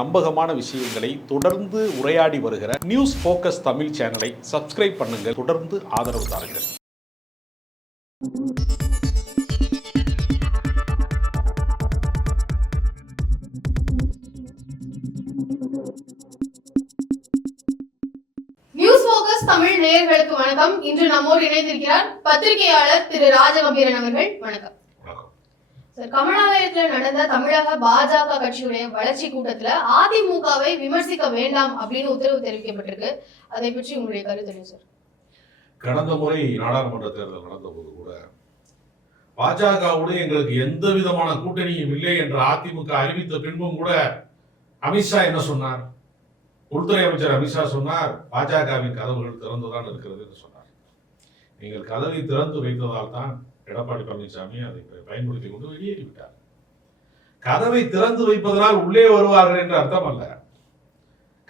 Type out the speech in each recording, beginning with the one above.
நம்பகமான விஷயங்களை தொடர்ந்து உரையாடி வருகிற நியூஸ் ஃபோக்கஸ் தமிழ் சேனலை சப்ஸ்கிரைப் பண்ணுங்க, தொடர்ந்து ஆதரவு தாருங்கள். நியூஸ் ஃபோக்கஸ் தமிழ் நேயர்களுக்கு வணக்கம். இன்று நம்மோடு இணைந்திருக்கிறார் பத்திரிகையாளர் திரு ராஜகம்பீரன் அவர்கள். வணக்கம் சார். கமலாலயத்தில் நடந்த தமிழக பாஜக கட்சியுடைய வளர்ச்சி கூட்டத்துல அதிமுகவை விமர்சிக்க வேண்டாம் அப்படின்னு உத்தரவு தெரிவிக்கப்பட்டிருக்கு. அதை பற்றி உங்களுடைய கருத்து என்ன சார்? கடந்த முறை நாடாளுமன்ற தேர்தல் நடந்த போது கூட பாஜகவோடு எங்களுக்கு எந்த விதமான கூட்டணியும் இல்லை என்று அதிமுக அறிவித்த பின்பும் கூட அமித்ஷா என்ன சொன்னார்? உள்துறை அமைச்சர் அமித்ஷா சொன்னார், பாஜகவின் கதவுகள் திறந்துதான் இருக்கிறது என்று சொன்னார். நீங்கள் கதவை திறந்து வைத்ததால் தான் எடப்பாடி பழனிசாமி அதை பயன்படுத்தி கொண்டு வெளியேறிவிட்டார். கதவை திறந்து வைப்பதனால் உள்ளே வருவார்கள் என்று அர்த்தம் அல்ல.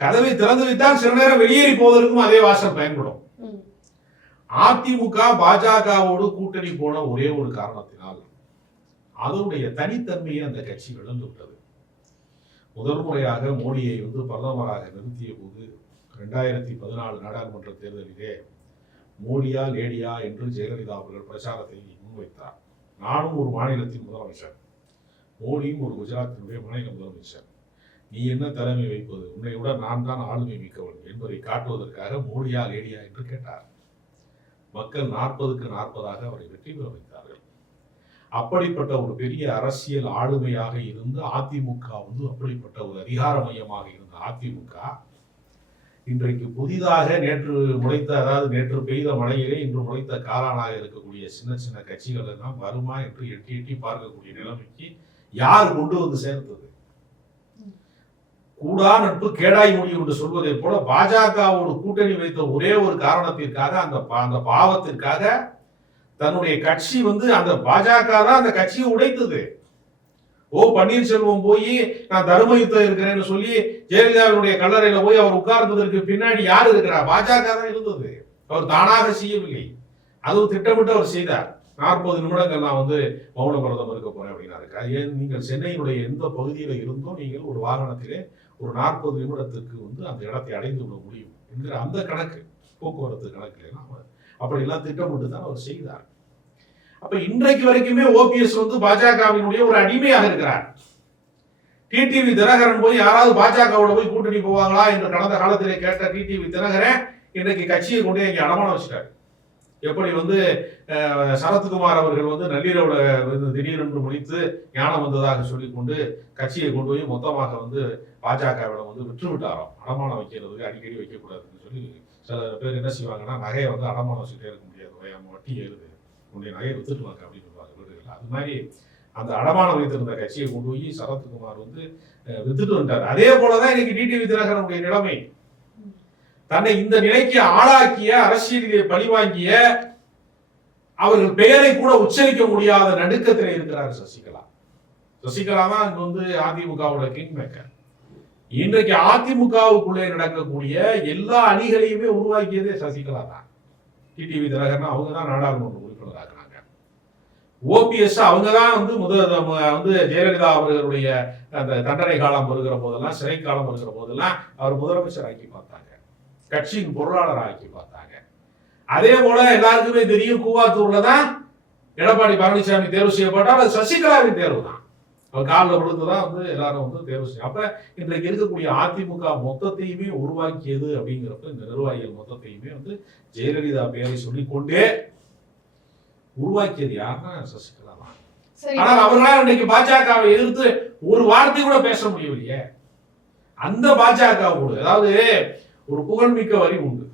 கதவை திறந்து வைத்தால் சில நேரம் வெளியேறி போவதற்கும் அதே வாசல் பயன்படும். அதிமுக பாஜகவோடு கூட்டணி போன ஒரே ஒரு காரணத்தினால் அதனுடைய தனித்தன்மையை அந்த கட்சி இழந்து விட்டது. முதல் முறையாக மோடியை பிரதமராக நிறுத்திய போது 2014 நாடாளுமன்ற தேர்தலிலே மோடியா லேடியா என்று ஜெயலலிதா அவர்கள் பிரச்சாரத்தை முன்வைத்தார். நானும் ஒரு மாநிலத்தின் முதலமைச்சர், மோடியும் ஒரு குஜராத்தினுடைய மாநில முதலமைச்சர். நீ என்ன தலைமை வைப்பது? உன்னை விட நான் தான் ஆளுமை மிக்கவன் என்பதை காட்டுவதற்காக மோடியா லேடியா என்று கேட்டார். மக்கள் 40க்கு 40 அவரை வெற்றி பெற வைத்தார்கள். அப்படிப்பட்ட ஒரு பெரிய அரசியல் ஆளுமையாக இருந்த அதிமுக அப்படிப்பட்ட ஒரு அதிகார மையமாக இருந்த அதிமுக இன்றைக்கு புதிதாக நேற்று பெய்த மழையிலே இன்று முளைத்த காளானாக இருக்கக்கூடிய சின்ன சின்ன கட்சிகள் எல்லாம் வருமா என்று எட்டி எட்டி பார்க்கக்கூடிய நிலைமைக்கு யார் கொண்டு வந்து சேர்த்தது? கூடா நட்பு கேடாய் முடியும் என்று சொல்வதை போல பாஜகவோடு கூட்டணி வைத்த ஒரே ஒரு காரணத்திற்காக அந்த பாவத்திற்காக தன்னுடைய கட்சி அந்த பாஜக தான் அந்த கட்சியை உடைத்தது. பன்னீர்செல்வம் போய் நான் தர்ம யுத்தம் இருக்கிறேன்னு சொல்லி ஜெயலலிதாவினுடைய கல்லறையில போய் அவர் உட்கார்ந்ததற்கு பின்னாடி யார் இருக்கிறார்? பாஜக தான் இருந்தது. அவர் தானாக செய்யவில்லை, அதுவும் திட்டமிட்டு அவர் செய்தார். 40 நிமிடங்கள் நான் மௌன விரதம் இருக்க போறேன் அப்படின்னா, ஏன் நீங்கள் சென்னையினுடைய எந்த பகுதியில இருந்தோ நீங்கள் ஒரு வாகனத்திலே ஒரு 40 நிமிடத்துக்கு அந்த இடத்தை அடைந்து விட முடியும் என்கிற அந்த கணக்கு, போக்குவரத்து கணக்குல எல்லாம் அப்படியெல்லாம் திட்டமிட்டு தான் அவர் செய்தார். அப்ப இன்றைக்கு வரைக்குமே ஓபிஎஸ் பாஜகவினுடைய ஒரு அடிமையாக இருக்கிறார். டிடிவி தினகரன் போய் யாராவது பாஜகவோட போய் கூட்டணி போவாங்களா என்று கடந்த காலத்திலே கேட்ட டிடிவி தினகரன் இன்றைக்கு கட்சியை கொண்டு இங்கே அடமானம் வச்சுட்டார். எப்படி சரத்குமார் அவர்கள் நள்ளிரவுல திடீரென்று முடித்து ஞானம் வந்ததாக சொல்லிக்கொண்டு கட்சியை கொண்டு போய் மொத்தமாக பாஜகவிடம் விற்று விட்டாராம். அடமானம் வைக்கிறதுக்கு அடிக்கடி வைக்கக்கூடாதுன்னு சொல்லி சில பேர் என்ன செய்வாங்கன்னா, நகையை அடமானம் வச்சுட்டே இருக்க முடியாது, வட்டி ஏறுது, உன்னுடைய நகையை வித்துட்டு வாங்க அப்படின்னு சொல்லுவாங்க வீடுகள். அது மாதிரி அந்த அடமானம் வைத்திருந்த கட்சியை கொண்டு போய் சரத்குமார் வித்துட்டு வந்துட்டார். அதே போலதான் இன்னைக்கு டிடிவி தினகரனுடைய நிலைமை. தன்னை இந்த நிலைக்கு ஆளாக்கிய, அரசியலிலே பழிவாங்கிய, அவர்கள் பெயரை கூட உச்சரிக்க முடியாத நடுக்கத்தில் இருக்கிறார் சசிகலா. சசிகலா தான் அதிமுகவோட கிங் மேக்கர். இன்றைக்கு அதிமுகவுக்குள்ளே நடக்கக்கூடிய எல்லா அணிகளையுமே உருவாக்கியதே சசிகலா தான். டிடிவி தினகரன் அவங்க தான் நாடாளுமன்ற உறுப்பினராகிறாங்க. ஓபிஎஸ் அவங்க தான் ஜெயலலிதா அவர்களுடைய அந்த தண்டனை காலம் வருகிற போதெல்லாம், சிறை காலம் வருகிற போதெல்லாம் அவர் முதலமைச்சர் ஆக்கி பார்த்தாங்க, கட்சியின் பொருளாளர் ஆக்கி பார்த்தாங்க. அதே போல எல்லாருக்குமே தெரியும், கூவாத்தூர்ல தான் எடப்பாடி பழனிசாமி தேர்வு செய்யப்பட்டால் அது சசிகலாவின் தேர்வு தான். அவர் காலில் விழுந்துதான் எல்லாரும் தேர்வு செய்யும். அப்ப இன்றைக்கு இருக்கக்கூடிய அதிமுக மொத்தத்தையுமே உருவாக்கியது அப்படிங்கிறப்ப இந்த நிர்வாகிகள் மொத்தத்தையுமே ஜெயலலிதா பெயரை சொல்லிக்கொண்டே உருவாக்கியது யாருன்னா சசிகலா தான். ஆனால் அவர்களால் இன்றைக்கு பாஜகவை எதிர்த்து ஒரு வார்த்தை கூட பேச முடியவில்லையே. அந்த பாஜகவோடு, அதாவது ஒரு புகழ்மிக்க வரி உண்டு,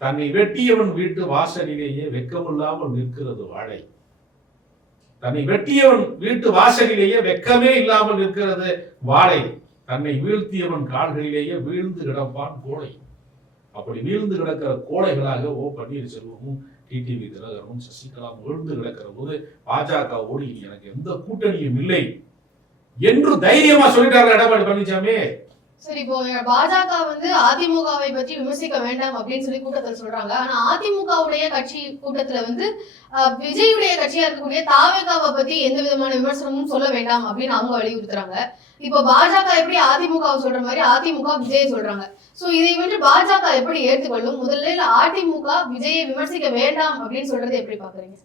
தன்னை வெட்டியவன் வீட்டு வாசலிலேயே வெக்கமில்லாமல் நிற்கிறது வாழை. தன்னை வெட்டியவன் வீட்டு வாசலிலேயே வெக்கமே இல்லாமல் நிற்கிறது வாழை. தன்னை வீழ்த்தியவன் கால்களிலேயே வீழ்ந்து கிடப்பான் கோழை. அப்படி வீழ்ந்து கிடக்கிற கோழைகளாக பன்னீர்செல்வமும் டிடிவி தினகரனும் சசிகலாவும் வீழ்ந்து கிடக்கிற போது பாஜகவோடு எனக்கு எந்த கூட்டணியும் இல்லை என்று தைரியமா சொல்லிட்டார்கள் எடப்பாடி பழனிசாமி. சரி, இப்போ பாஜக அதிமுகவை பற்றி விமர்சிக்க வேண்டாம் அப்படின்னு சொல்லி கூட்டத்தில் சொல்றாங்க. ஆனா அதிமுகவுடைய கட்சி கூட்டத்துல விஜயுடைய கட்சியா இருக்கக்கூடிய தாவேகாவை பத்தி எந்த விதமான விமர்சனமும் சொல்ல வேண்டாம் அப்படின்னு அவங்க வலியுறுத்துறாங்க. இப்போ பாஜக எப்படி அதிமுக சொல்ற மாதிரி அதிமுக விஜய் சொல்றாங்க. சோ இதை வந்து பாஜக எப்படி ஏற்றுக்கொள்ளும்? முதல்ல அதிமுக விஜயை விமர்சிக்க வேண்டாம் அப்படின்னு சொல்றது எப்படி பாக்குறீங்க?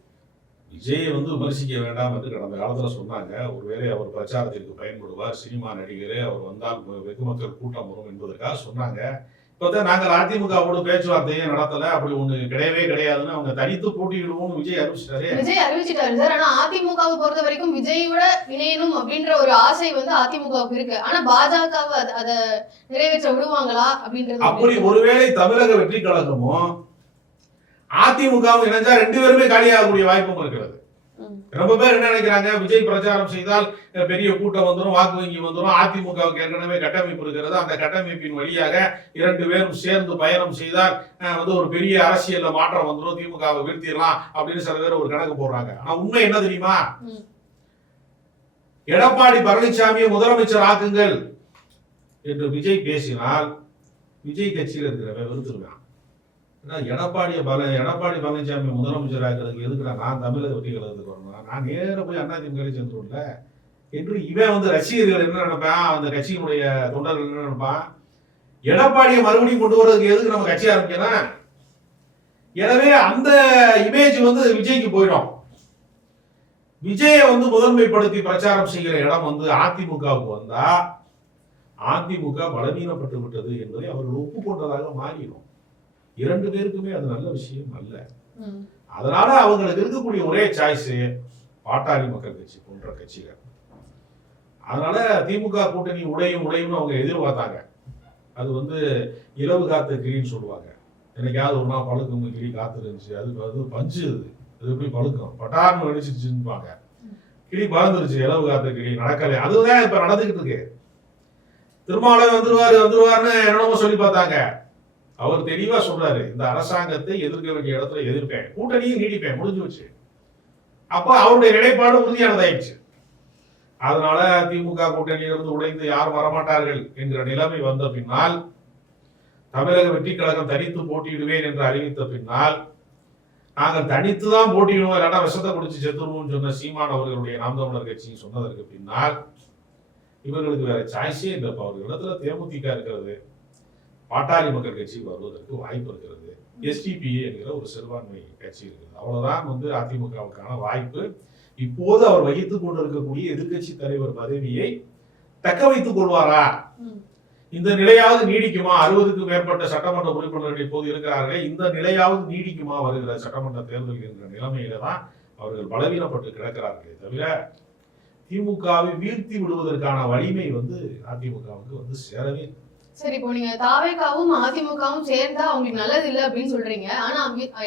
விஜயை வந்து விமர்சிக்க வேண்டாம் என்று கடந்த காலத்துல சொன்னாங்க. ஒருவேளை அவர் பிரச்சாரத்திற்கு பயன்படுவார், சினிமா நடிகர், அவர் வந்தால் வெகு மக்கள் கூட்டம் வரும் என்பதற்காக சொன்னாங்க. இப்பதான் நாங்கள் அதிமுகவோட பேச்சுவார்த்தையே நடத்தல, அப்படி ஒண்ணு கிடையவே கிடையாதுன்னு அவங்க தனித்து போட்டியிடுவோம்னு விஜய் அறிவிச்சிட்டாரு. விஜய் அறிவிச்சிட்டாரு சார். ஆனா அதிமுகவை பொறுத்த வரைக்கும் விஜயோட இணையணும் அப்படின்ற ஒரு ஆசை வந்து அதிமுகவுக்கு இருக்கு. ஆனா பாஜகவை அதை நிறைவேற்ற விடுவாங்களா அப்படின்றது. அப்படி ஒருவேளை தமிழக வெற்றி கழகமும் அதிமுகவும் இணைஞ்சா 2 பேருமே காலியாகக்கூடிய வாய்ப்பும் இருக்கிறது. ரொம்ப பேர் என்ன நினைக்கிறாங்க, விஜய் பிரச்சாரம் செய்தால் பெரிய கூட்டம் வந்துடும், வாக்கு வங்கி வந்துடும், அதிமுகவுக்கு ஏற்கனவே கட்டமைப்பு இருக்கிறது, அந்த கட்டமைப்பின் வழியாக 2 பேரும் சேர்ந்து பயணம் செய்தால் வந்து ஒரு பெரிய அரசியல்ல மாற்றம் வந்துடும், திமுகவை வீழ்த்திடலாம் அப்படின்னு சில பேர் ஒரு கணக்கு போடுறாங்க. ஆனா உண்மை என்ன தெரியுமா, எடப்பாடி பழனிசாமியை முதலமைச்சர் ஆக்குங்கள் என்று விஜய் பேசினால் விஜய் கட்சியில் இருக்கிறவன் வெறுத்துருவான். எடப்பாடி பழனிசாமி முதலமைச்சர் ஆகிறதுக்கு எதுக்குடா நான் தமிழக வெற்றி கழகத்துக்கு வரணும், நான் நேர போய் அதிமுக சேர்ந்துருல என்று இவன் வந்து ரசிகர்கள் என்ன நினைப்பான், அந்த கட்சியினுடைய தொண்டர்கள் என்ன நினைப்பான், எடப்பாடியை மறுபடியும் கொண்டு வர்றதுக்கு எதுக்கு நம்ம கட்சி ஆரம்பிக்கலாம். எனவே அந்த இமேஜ் வந்து விஜய்க்கு போயிடும். விஜயை வந்து முதன்மைப்படுத்தி பிரச்சாரம் செய்கிற இடம் வந்து அதிமுகவுக்கு வந்தா அதிமுக பலவீனப்பட்டு விட்டது என்பதை அவர்கள் ஒப்புக்கொண்டதாக மாறிடும். 2 பேருக்குமே அது நல்ல விஷயம் அல்ல. அதனால அவங்களுக்கு இருக்கக்கூடிய ஒரே சாய்ஸ் பாட்டாளி மக்கள் கட்சி போன்ற கட்சிகள். அதனால திமுக கூட்டணி உடையும் அவங்க எதிர்பார்த்தாங்க. அது வந்து இலவு காத்த கிளின்னு சொல்லுவாங்க. என்னைக்காவது ஒரு நாள் பழுக்கும் கிளி காத்து இருந்துச்சு, அது பஞ்சு, அது எப்படி பழுக்கும், பட்டார்னு வெடிச்சிருச்சுன்னுப்பாங்க. கிளி பறந்துருச்சு, இலவு காத்த கிளி நடக்கலை. அதுதான் இப்ப நடந்துகிட்டு இருக்கு. திருமாவளவன் வந்துருவாருன்னு என்னமோ சொல்லி பார்த்தாங்க. அவர் தெளிவா சொல்றாரு, இந்த அரசாங்கத்தை எதிர்க்க வேண்டிய இடத்துல எதிர்ப்பேன், கூட்டணியும் நீடிப்பேன், முடிஞ்சு வச்சு. அப்ப அவருடைய நிலைப்பாடு உறுதியானதாயிடுச்சு. அதனால திமுக கூட்டணியிலிருந்து உடைந்து யாரும் வரமாட்டார்கள் என்கிற நிலைமை வந்த பின்னால், தமிழக வெற்றி கழகம் தனித்து போட்டியிடுவேன் என்று அறிவித்த பின்னால், நாங்கள் தனித்துதான் போட்டியிடுவோம், இல்லாட்டா விஷத்தை குடிச்சு செத்துருவோம்னு சொன்ன சீமான் அவர்களுடைய நாம் தமிழர் கட்சி சொன்னதற்கு பின்னால் இவர்களுக்கு வேற சாய்ஸே இல்லை. அவர்களிடத்துல தேமுதிக இருக்கிறது, பாட்டாளி மக்கள் கட்சி வருவதற்கு வாய்ப்பு இருக்கிறது, எஸ்டிபிஏ என்கிற ஒரு சிறுபான்மை கட்சி இருக்கிறது. அவ்வளவுதான் வந்து அதிமுகவுக்கான வாய்ப்பு. இப்போது அவர் வகித்துக் கொண்டிருக்கக்கூடிய எதிர்கட்சி தலைவர் பதவியை தக்க வைத்துக் கொள்வாரா, இந்த நிலையாவது நீடிக்குமா, 60க்கும் மேற்பட்ட சட்டமன்ற உறுப்பினர்கள் இப்போது இருக்கிறார்களே, இந்த நிலையாவது நீடிக்குமா வருகிற சட்டமன்ற தேர்தல் என்கிற நிலைமையில தான் அவர்கள் பலவீனப்பட்டு கிடக்கிறார்களே தவிர திமுகவை வீழ்த்தி விடுவதற்கான வலிமை வந்து அதிமுகவுக்கு வந்து சேரவே. சரி, இப்போ நீங்க தாவேகாவும் அதிமுகவும் சேர்ந்தா அவங்களுக்கு நல்லது இல்லை அப்படின்னு சொல்றீங்க. ஆனா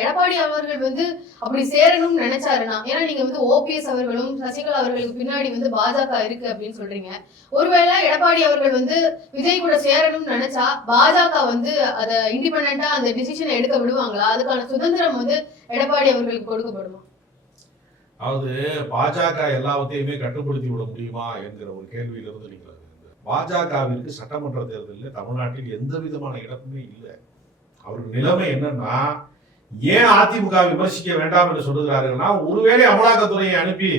எடப்பாடி அவர்கள் வந்து அப்படி சேரணும்னு நினைச்சாருன்னா, ஏன்னா நீங்க வந்து ஓபிஎஸ் அவர்களும் சசிகலா அவர்களுக்கு பின்னாடி வந்து பாஜக இருக்கு அப்படின்னு சொல்றீங்க. ஒருவேளை எடப்பாடி அவர்கள் வந்து விஜய் கூட சேரணும்னு நினைச்சா பாஜக வந்து அதை இண்டிபெண்டா அந்த டிசிஷனை எடுக்க விடுவாங்களா? அதுக்கான சுதந்திரம் வந்து எடப்பாடி அவர்களுக்கு கொடுக்கப்படுமா? அதாவது பாஜக எல்லாத்தையுமே கட்டுப்படுத்தி விட முடியுமா என்கிற ஒரு கேள்வியிலிருந்து நீங்கள், பாஜகவிற்கு சட்டமன்ற தேர்தலில் தமிழ்நாட்டில் எந்த விதமான இடமுமே இல்லை. அவருக்கு நிலைமை என்னன்னா, ஏன் அதிமுக விமர்சிக்க வேண்டாம் என்று சொல்லுகிறார்கள்னா, ஒருவேளை அமலாக்கத்துறையை அனுப்பி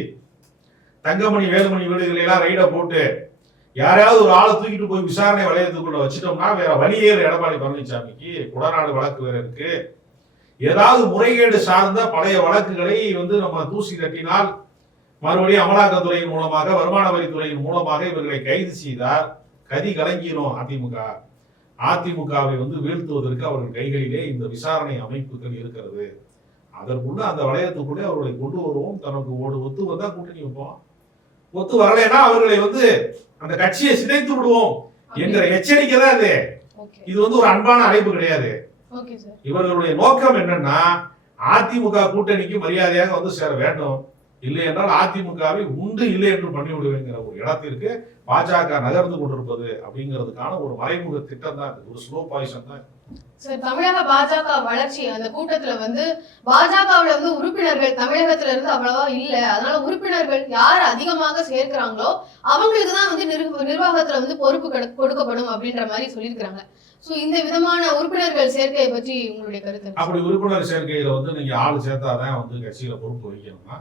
தங்கமணி வேலுமணி வீடுகளெல்லாம் ரைடை போட்டு யாரையாவது ஒரு ஆளை தூக்கிட்டு போய் விசாரணை வளையத்துக்குள்ள வச்சுட்டோம்னா வேற வழியே எடப்பாடி பழனிசாமிக்கு கொடநாடு வழக்கு வேற இருக்கு. ஏதாவது முறைகேடு சார்ந்த பழைய வழக்குகளை வந்து நம்ம தூசி தட்டினால் மறுபடியும் அமலாக்கத்துறையின் மூலமாக வருமான வரித்துறையின் மூலமாக இவர்களை கைது செய்தால் கதி கலங்கிரும் அதிமுக. அதிமுகவை வந்து வீழ்த்துவதற்கு அவர்கள் கைகளிலே இந்த விசாரணை அமைப்புகள் இருக்கிறது. அதற்குள்ள அந்த வளையத்துக்குள்ளே அவர்களை கொண்டு வருவோம். தனக்கு ஒத்து வந்தா கூட்டணி வைப்போம், ஒத்து வரலைன்னா அவர்களை வந்து அந்த கட்சியை சிதைத்து விடுவோம் என்கிற எச்சரிக்கை தான் இது. இது வந்து ஒரு அன்பான அழைப்பு கிடையாது. இவர்களுடைய நோக்கம் என்னன்னா, அதிமுக கூட்டணிக்கு மரியாதையாக வந்து சேர வேண்டும், இல்லை என்றால் அதிமுகவை உண்டு இல்லை என்று பண்ணிவிடுவேங்கிற ஒரு இடத்திற்கு பாஜக நகர்ந்து கொண்டிருப்பது அப்படிங்கிறதுக்கான ஒரு மறைமுக திட்டம் தான், ஒரு ஸ்லோ பாய்சன் தான். தமிழக பாஜக வளர்ச்சி அந்த கூட்டத்துல வந்து பாஜகவுல வந்து உறுப்பினர்கள் தமிழகத்துல இருந்து அவ்வளவா இல்ல, அதனால உறுப்பினர்கள் யார் அதிகமாக சேர்க்கிறாங்களோ அவங்களுக்கு தான் வந்து நிர்வாகத்துல வந்து பொறுப்பு கொடுக்கப்படும் அப்படின்ற மாதிரி சொல்லியிருக்கிறாங்க. சோ இந்த விதமான உறுப்பினர்கள் சேர்க்கையை பற்றி உங்களுடைய கருத்து? அப்படி உறுப்பினர் சேர்க்கையில வந்து நீங்க ஆள் சேர்த்தாதான் வந்து கட்சியில பொறுப்பு வைக்கணும்னா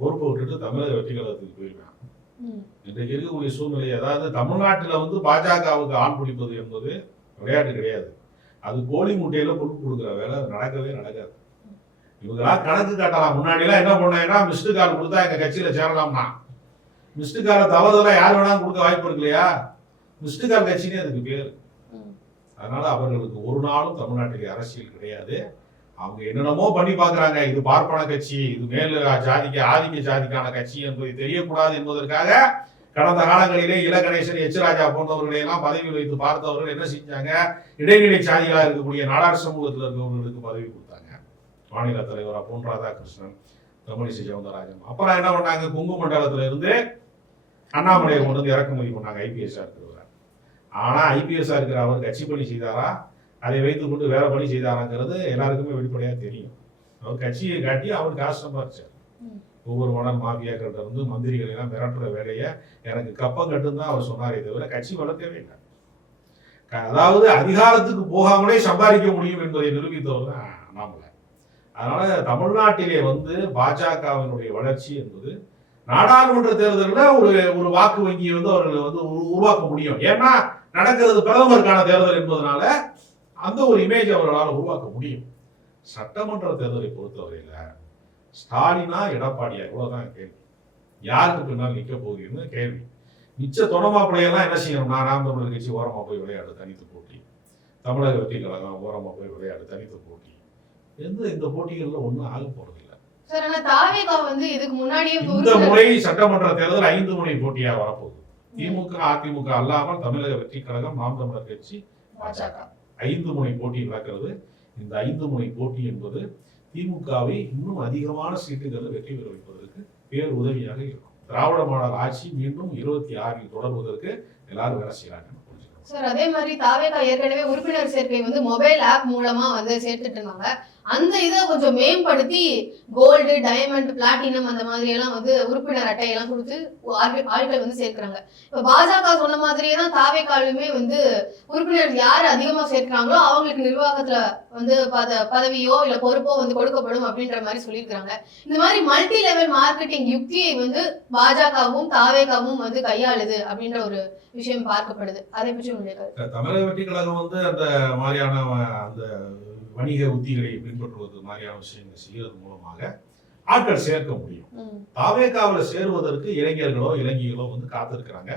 பொறுப்பை விட்டுட்டு தமிழக வெற்றி கழகத்துக்கு போயிருவேன். இன்றைக்கு இருக்கக்கூடிய சூழ்நிலை, அதாவது தமிழ்நாட்டில் வந்து பாஜகவுக்கு ஆள் பிடிப்பது என்பது விளையாட்டு கிடையாது. அது கோழி முட்டையில பொறுப்பு கொடுக்குற வேலை, அது நடக்கவே நடக்காது. இவங்களா கணக்கு காட்டலாம். முன்னாடி எல்லாம் என்ன பண்ணாங்கன்னா மிஸ்டு கால் கொடுத்தா எங்க கட்சியில சேரலாம்னா, மிஸ்டு காலை தவறுதலா யார் வேணாலும் கொடுக்க வாய்ப்பு இருக்கு இல்லையா? மிஸ்டு கால் கட்சினே அதுக்கு பேர். அதனால அவர்களுக்கு ஒரு நாளும் தமிழ்நாட்டில் அரசியல் கிடையாது. அவங்க என்னென்னமோ பண்ணி பாக்குறாங்க. இது பார்ப்பன கட்சி, இது மேல ஜாதிக்கு ஆதிக்க ஜாதிக்கான கட்சி என்பதை தெரியக்கூடாது என்பதற்காக கடந்த காலங்களிலே இலகணேசன், எச் ராஜா போன்றவர்களை எல்லாம் பதவி வைத்து பார்த்தவர்கள் என்ன செஞ்சாங்க? இடைநிலை சாதிகளாக இருக்கக்கூடிய நாடார் சமூகத்தில் இருக்கிறவர்களுக்கு பதவி கொடுத்தாங்க. மாநில தலைவரா பொன் ராதாகிருஷ்ணன், தமிழிசை சவுந்தரராஜன். அப்புறம் என்ன பண்ணாங்க? கொங்கு மண்டலத்துல இருந்து அண்ணாமலையை கொண்டு வந்து இறக்குமதி பண்ணாங்க, ஐபிஎஸ்ஆ இருக்கிறவர். ஆனா ஐபிஎஸ்ஆ இருக்கிற அவர் கட்சி பணி செய்தாரா, அதை வைத்துக் கொண்டு வேற பணி செய்தாராங்கிறது எல்லாருக்குமே வெளிப்படையா தெரியும். அவர் கட்சியை காட்டி அவர் காசு சம்பாதிச்சார். ஒவ்வொரு மடன் மாஃபியாக்கிட்ட இருந்து மந்திரிகளை எல்லாம் மிரட்டுற வேலையை எனக்கு கப்பம் கட்டுன்னு தான் அவர் சொன்னாரே தவிர கட்சி வளர்க்கவே இல்லை. அதாவது அதிகாரத்துக்கு போகாமலே சம்பாதிக்க முடியும் என்பதை நிரூபித்தவர் தான் அண்ணாமலை. அதனால தமிழ்நாட்டிலே வந்து பாஜகவினுடைய வளர்ச்சி என்பது நாடாளுமன்ற தேர்தலில் ஒரு வாக்கு வங்கியை வந்து அவர்கள் வந்து உருவாக்க முடியும். ஏன்னா நடக்கிறது பிரதமருக்கான தேர்தல் என்பதனால அந்த ஒரு இமேஜ் அவர்களால் உருவாக்க முடியும். சட்டமன்ற தேர்தலை பொறுத்தவரையில ஸ்டாலினா எடப்பாடியா இவ்வளவுதான் கேள்வி. யாருக்கு பின்னால் நிற்க போகுதுன்னு கேள்வி. மிச்ச தொணமாப்பிள்ளையெல்லாம் என்ன செய்யணும்னா, நாம் தமிழர் கட்சி ஓரமா போய் விளையாடு தனித்து போட்டி, தமிழக வெற்றி கழகம் ஓரமா போய் விளையாடு தனித்து போட்டி, இந்த போட்டிகள்ல ஒன்றும் ஆக போறது இல்லை. இந்த முறை சட்டமன்ற தேர்தல் 5 முனை போட்டியா வரப்போகுது. திமுக அதிமுக அல்லாமல் தமிழக வெற்றி கழகம், நாம் தமிழர் கட்சி, பாஜக 5 முனை போட்டி நடக்கிறது. இந்த 5 முனை போட்டி என்பது திமுகவை இன்னும் அதிகமான சீட்டுகளை வெற்றி பெற வைப்பதற்கு பேர் உதவியாக இருக்கும். திராவிட மாடல் ஆட்சி மீண்டும் 26 தொடர்வதற்கு எல்லாரும் வேலை செய்யறாங்க. சார், அதே மாதிரி தாவேகா ஏற்கனவே உறுப்பினர் சேர்க்கை வந்து மொபைல் ஆப் மூலமா வந்து சேர்த்துட்டு இருந்தாங்க. அந்த இதை கொஞ்சம் மேம்படுத்தி கோல்டு, டைமண்ட், பிளாட்டினம் அந்த மாதிரி எல்லாம் வந்து உறுப்பினர் அட்டையெல்லாம் கொடுத்து ஆட்கள் வந்து சேர்க்கிறாங்க. இப்ப பாஜக சொன்ன மாதிரியே தான் தாவேகாலுமே வந்து உறுப்பினர் யார் அதிகமா சேர்க்கிறாங்களோ அவங்களுக்கு நிர்வாகத்துல வந்து பதவியோ இல்ல பொறுப்போ வந்து கொடுக்கப்படும் அப்படின்ற மாதிரி சொல்லியிருக்காங்க. இந்த மாதிரி மல்டி லெவல் மார்க்கெட்டிங் யுக்தியை வந்து பாஜகவும் தாவேகாவும் வந்து கையாளுது அப்படின்ற ஒரு விஷயம் பார்க்கப்படுது. அதை பற்றி தமிழக வெற்றி கழகம் வந்து அந்த மாதிரியான அந்த வணிக உத்திகளை பின்பற்றுவது மாதிரியான விஷயங்கள் செய்யறது மூலமாக ஆட்கள் சேர்க்க முடியும். தாவேகாவில் சேருவதற்கு இளைஞர்களோ இளைஞர்களோ வந்து காத்திருக்கிறாங்க.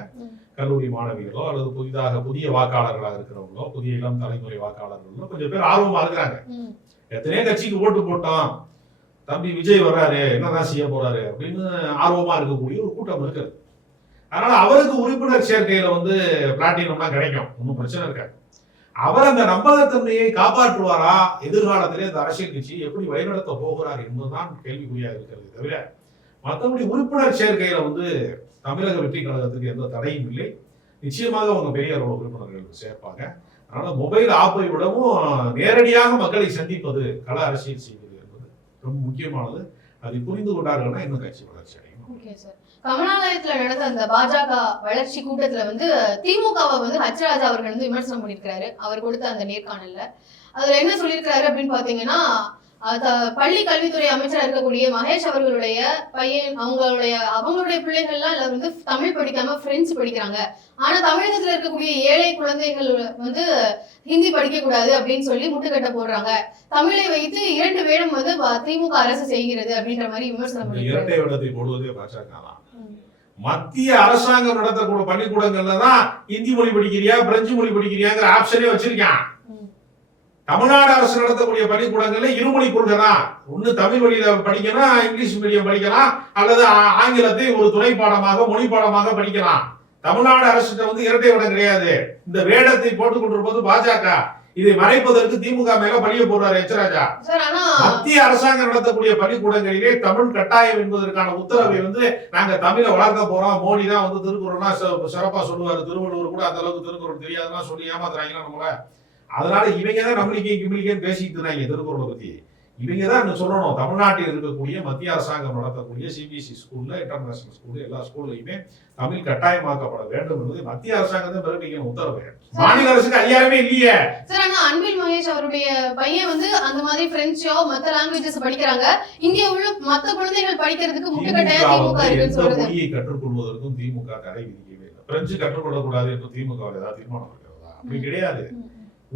கல்லூரி மாணவிகளோ அல்லது புதிய வாக்காளர்களாக இருக்கிறவங்களோ, புதிய இளம் தலைமுறை வாக்காளர்களோ கொஞ்சம் பேர் ஆர்வமா இருக்கிறாங்க. எத்தனையோ கட்சிக்கு ஓட்டு போட்டோம், தம்பி விஜய் வர்றாரு, என்னதான் செய்ய போறாரு அப்படின்னு ஆர்வமா இருக்கக்கூடிய ஒரு கூட்டம் இருக்குது. அதனால அவருக்கு உறுப்பினர் சேர்க்கையில வந்து பிளாட்டினம்லாம் கிடைக்கும், ஒன்றும் பிரச்சனை இருக்காது. அவர் அந்த நம்பகத்தன்மையை காப்பாற்றுவாரா, எதிர்காலத்திலே இந்த அரசியல் கட்சி எப்படி வழிநடத்த போகிறார் என்பதுதான் கேள்விக்குறியாக இருக்கிறது தவிர மற்றபடி உறுப்பினர் சேர்க்கையில வந்து தமிழக வெற்றி கழகத்துக்கு எந்த தடையும் இல்லை. நிச்சயமாக அவங்க பெரிய அளவு உறுப்பினர்களுக்கு சேர்ப்பாங்க. அதனால மொபைல் ஆப்பை விடவும் நேரடியாக மக்களை சந்திப்பது, கள அரசியல் செய்வது என்பது ரொம்ப முக்கியமானது. அதை புரிந்து கொண்டார்கள்னா இன்னும் கட்சி வளர்ச்சி அடையும். கமலாலயத்துல நடந்த அந்த பாஜக வளர்ச்சி கூட்டத்துல வந்து திமுகவை வந்து ஹச் ராஜா அவர்கள் வந்து விமர்சனம் பண்ணியிருக்காரு. அவர் கொடுத்த அந்த நேர்காணல்ல அதுல என்ன சொல்லியிருக்காரு அப்படின்னு பாத்தீங்கன்னா, பள்ளி கல்வித்துறை அமைச்சராக இருக்கக்கூடிய மகேஷ் அவர்களுடைய பையன், அவங்களுடைய பிள்ளைகள்லாம் வந்து தமிழ் படிக்காம பிரெஞ்சு படிக்கிறாங்க. ஆனா தமிழகத்துல இருக்கக்கூடிய ஏழை குழந்தைகள் வந்து ஹிந்தி படிக்க கூடாது அப்படின்னு சொல்லி முட்டுக்கட்ட போடுறாங்க. தமிழை வைத்து 2 வேடம் வந்து திமுக அரசு செய்கிறது அப்படின்ற மாதிரி விமர்சனம் இரட்டை வேடத்தை போடுவதே பாஜக. மத்திய அரசாங்கம் நடத்தக்கூடிய பள்ளிக்கூடங்கள்ல தான் ஹிந்தி மொழி படிக்கிறியா பிரெஞ்சு மொழி படிக்கிறியாங்கிற ஆப்ஷனே வச்சிருக்கான். தமிழ்நாடு அரசு நடத்தக்கூடிய பள்ளிக்கூடங்கள்ல இருமொழி கொள்கை தான். ஒண்ணு தமிழ் வழியில படிக்கலாம், இங்கிலீஷ் மீடியம் படிக்கலாம், அல்லது ஆங்கிலத்தை ஒரு துணை பாடமாக மொழி பாடமாக படிக்கலாம். தமிழ்நாடு அரசு வந்து இரட்டை வேடம் கிடையாது. இந்த வேடத்தை போட்டுக் கொண்டிருப்பது பாஜக. இதை மறைப்பதற்கு திமுக மேல பழிய போடுறாரு எச் ராஜா. மத்திய அரசாங்கம் நடத்தக்கூடிய பள்ளிக்கூடங்களிலே தமிழ் கட்டாயம் என்பதற்கான உத்தரவை வந்து நாங்க தமிழை வளர்க்க போறோம், மோடி தான் வந்து திருக்குறள்னா சிறப்பா சொல்லுவாரு, திருவள்ளுவர் கூட அந்த அளவுக்கு திருக்குறள் தெரியாதுன்னா சொல்லி ஏமாத்துறாங்களா நம்மள. அதனால இவங்க தான் நம்மளுக்கே கிமிலிக்கேன்னு பேசிட்டு இருந்தாங்க திருக்குறளை பத்தி. இவங்க தான் சொல்லணும், தமிழ்நாட்டில் இருக்கக்கூடிய மத்திய அரசாங்கம் நடத்தக்கூடிய சிபிஎஸ்இ ஸ்கூல்ல, இன்டர்நேஷனல் ஸ்கூல், எல்லா ஸ்கூல்லையுமே தமிழ் கட்டாயமாக்கப்பட வேண்டும் என்பது மத்திய அரசாங்கம் தான் பிறப்பிக்கணும் உத்தரவு. மாநில அரசுக்கு அதிகாரமே இல்லையே. சார், ஆனா அன்பில் மகேஷ் அவருடைய பையன் அந்த மாதிரி பிரெஞ்சோ மத்த லாங்குவேஜஸ் படிக்கிறாங்க. இங்கே உள்ள மத்த குழந்தைகள் படிக்கிறதுக்கு முட்டுக்கட்டையா திமுக இருக்குன்னு சொல்றது. மொழியை கற்றுக்கொள்வதற்கும் திமுக தடை விதிக்கவே இல்லை. பிரெஞ்சு கற்றுக்கொள்ளக்கூடாது என்று திமுக ஏதாவது தீர்மானம் இருக்கிறதா? அப்படி கிடையாது.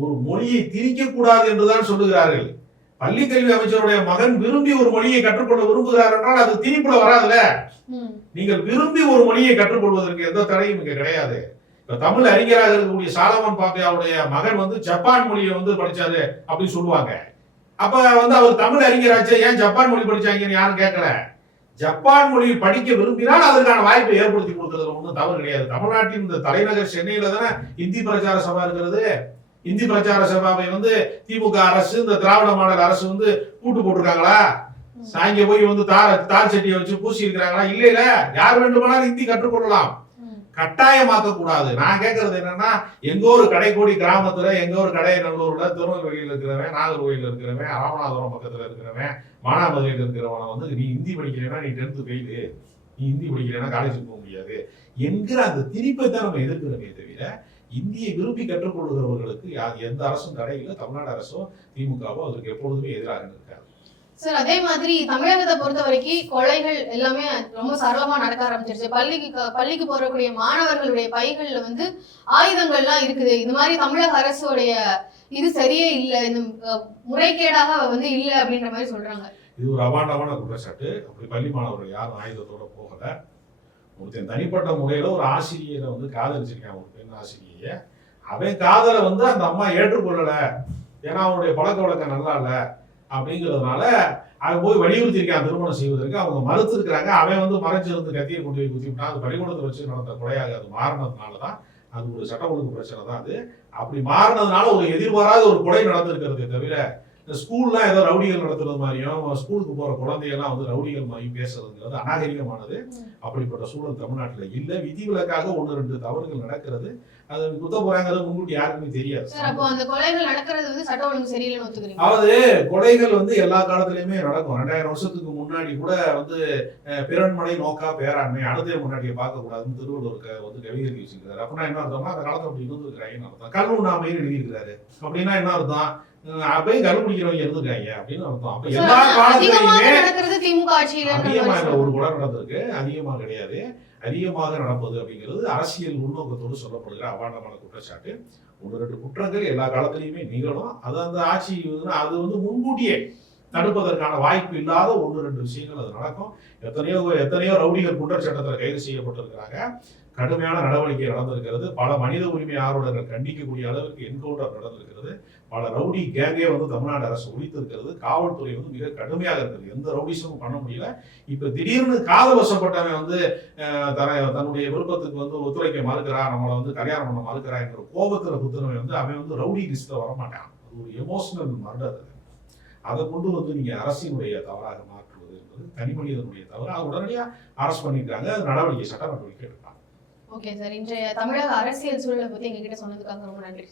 ஒரு மொழியை திணிக்க கூடாது என்றுதான் சொல்லுகிறார்கள். பள்ளிக்கல்வி அமைச்சருடைய மகன் விரும்பி ஒரு மொழியை கற்றுக்கொள்ள விரும்புகிறார் என்றால் அது திணிப்புல வராதுல. நீங்கள் விரும்பி ஒரு மொழியை கற்றுக்கொள்வதற்கு எந்த தடையும் இங்க கிடையாது. இப்ப தமிழ் அறிஞராக இருக்கக்கூடிய சாலமன் பாப்பையாவுடைய மகன் ஜப்பான் மொழியை படிச்சாரு அப்படின்னு சொல்லுவாங்க. அப்ப அவர் தமிழ் அறிஞராச்சு, ஏன் ஜப்பான் மொழி படிச்சாங்கன்னு யாரும் கேட்கல. ஜப்பான் மொழியை படிக்க விரும்பினால் அதற்கான வாய்ப்பை ஏற்படுத்தி கொடுக்கறதுல ஒன்றும் தவறு கிடையாது. தமிழ்நாட்டின் இந்த தலைநகர் சென்னையில தானே இந்தி பிரச்சார சபா இருக்கிறது. இந்தி பிரச்சார சபாவை திமுக அரசு, இந்த திராவிட மாடல் அரசு கூட்டு போட்டிருக்காங்களா? சாயங்க போய் தார் சட்டியை வச்சு பூசி இருக்கிறாங்களா? இல்ல. யார் வேண்டுமானாலும் இந்தி கற்றுக்கொள்ளலாம், கட்டாயமாக்க கூடாது. நான் கேட்கறது என்னன்னா, எங்க ஒரு கடைக்கோடி கிராமத்துல, எங்க ஒரு கடை நல்லூர்ல, திருநெல்வேலியில் இருக்கிறவன், நாகர்கோயில இருக்கிறவன், ராமநாதபுரம் பக்கத்துல இருக்கிறவன், மானாமதுரையில் இருக்கிறவனை நீ இந்தி படிக்கிறேன்னா நீ 10th ஃபெயிலு, நீ இந்தி படிக்கிறேன்னா காலேஜுக்கு போக முடியாது என்கிற அந்த திணிப்பை தான் நம்ம எதிர்க்கிறோமே தவிர, இந்தியை விரும்பி கற்றுக்கொள்கிறவர்களுக்கு எந்த அரசும் தடை இல்லை. தமிழ்நாடு அரசோ திமுகவோ அதற்கு எப்பொழுதுமே எதிராக இருக்காது. சார், அதே மாதிரி தமிழகத்தை பொறுத்த வரைக்கும் கொலைகள் எல்லாமே ரொம்ப சரளமா நடக்க ஆரம்பிச்சிருச்சு. பள்ளிக்கு போறக்கூடிய மாணவர்களுடைய பைகள்ல ஆயுதங்கள்லாம் இருக்குது. இது மாதிரி தமிழக அரசுடைய இது சரியே இல்லை, இந்த முறைகேடாக இல்ல அப்படின்ற மாதிரி சொல்றாங்க. இது ஒரு அபாண்டமான குற்றச்சாட்டு. அப்படி பள்ளி மாணவர்கள் யாரும் ஆயுதத்தோட போகல. ஒருத்தன் தனிப்பட்ட முறையில ஒரு ஆசிரியரை காதலிச்சிருக்கான், ஒரு பெண் ஆசிரியை. அவன் காதலை அந்த அம்மா ஏற்றுக்கொள்ளல, ஏன்னா அவனுடைய பழக்க வழக்கம் நல்லா இல்ல அப்படிங்கிறதுனால அவன் போய் வலியுறுத்திருக்கான் திருமணம் செய்வதற்கு. அவங்க மறுத்து இருக்கிறாங்க. அவன் மறைஞ்சிருந்து கத்தியை கொண்டு போய் குத்தி விட்டான். அது பள்ளிக்கூடத்தை வச்சு நடந்த கொலையாக அது மாறினதுனாலதான், அது ஒரு சட்ட ஒழுங்கு பிரச்சனை தான். அது அப்படி மாறினதுனால ஒரு எதிர்பாராத ஒரு கொலை நடந்திருக்கிறதே தவிர, இந்த ஸ்கூல்லாம் ஏதோ ரவுடிகள் நடத்துறது மாதிரியும், ஸ்கூலுக்கு போற குழந்தையெல்லாம் ரவுடிகள் மாதிரியும் பேசுறதுங்கிறது அநாகரிகமானது. அப்படிப்பட்ட சூழல் தமிழ்நாட்டில் இல்ல. விதிவிலக்காக 1-2 தவறுகள் நடக்கிறது. அது குத்த போறாங்கிறது முன்கூட்டி யாருக்குமே தெரியாது. அதாவது கொலைகள் எல்லா காலத்திலயுமே நடக்கும். 2000 வருஷத்துக்கு முன்னாடி கூட பிறன்மனை நோக்கா பேராண்மை, அடுத்த முன்னாடியை பார்க்க கூடாதுன்னு திருவள்ளுவர் கவிதை வச்சிருக்காரு. அப்படின்னா என்ன அர்த்தம்னா, அந்த காலத்துல அப்படி இருந்திருக்கிறாங்கன்னு அர்த்தம். கல்லுண்ணாமைன்னு எழுதியிருக்கிறாரு. அப்படின்னா என்ன அர்த்தம்? அப்பயே கண்டுபிடிக்கிறவங்க இருந்திருக்காங்க அப்படின்னு அர்த்தம். அப்ப எல்லா காலத்திலயுமே அதிகமாக ஒரு கொலை நடந்திருக்கு, அதிகமாக கிடையாது. அதிகமாக நடப்பது அப்படிங்கிறது அரசியல் உள்நோக்கத்தோடு சொல்லப்படுகிற அபாண்டமான குற்றச்சாட்டு. 1-2 குற்றங்கள் எல்லா காலத்திலையுமே நிகழும். அது அந்த ஆட்சி அது முன்கூட்டியே தடுப்பதற்கான வாய்ப்பு இல்லாத 1-2 விஷயங்கள் அது நடக்கும். எத்தனையோ ரவுடிகள் குற்றச்சாட்டத்தில் கைது செய்யப்பட்டிருக்கிறாங்க. கடுமையான நடவடிக்கை நடந்திருக்கிறது. பல மனித உரிமை ஆர்வலர்கள் கண்டிக்கக்கூடிய அளவுக்கு என்கவுண்டர் நடந்திருக்கிறது. பல ரவுடி கேங்கே தமிழ்நாடு அரசு ஒழித்திருக்கிறது. காவல்துறை மிக கடுமையாக இருக்கிறது. எந்த ரவுடிசமும் பண்ண முடியல. இப்ப திடீர்னு காதல் வசப்பட்டவன் தன்னுடைய விருப்பத்துக்கு ஒத்துழைக்க மறுக்கிறா, நம்மளை கல்யாணம் பண்ண மறுக்கிறா என்கிற கோபத்துல குத்துனவன் அவன் ரவுடி லிஸ்ட்ல வரமாட்டான். அது ஒரு எமோஷனல் மர்டர். அதை கொண்டு நீங்க அரசினுடைய தவறாக மாற்றுவது என்பது தனி மனிதனுடைய தவறு. அதை உடனடியாக அரெஸ்ட் பண்ணிருக்காங்க. அது நடவடிக்கை, சட்ட நடவடிக்கை எடுப்பாங்க. ஓகே சார், இன்றைய தமிழக அரசியல் சூழலை பத்தி எங்ககிட்ட சொன்னதுக்காக ரொம்ப நன்றி.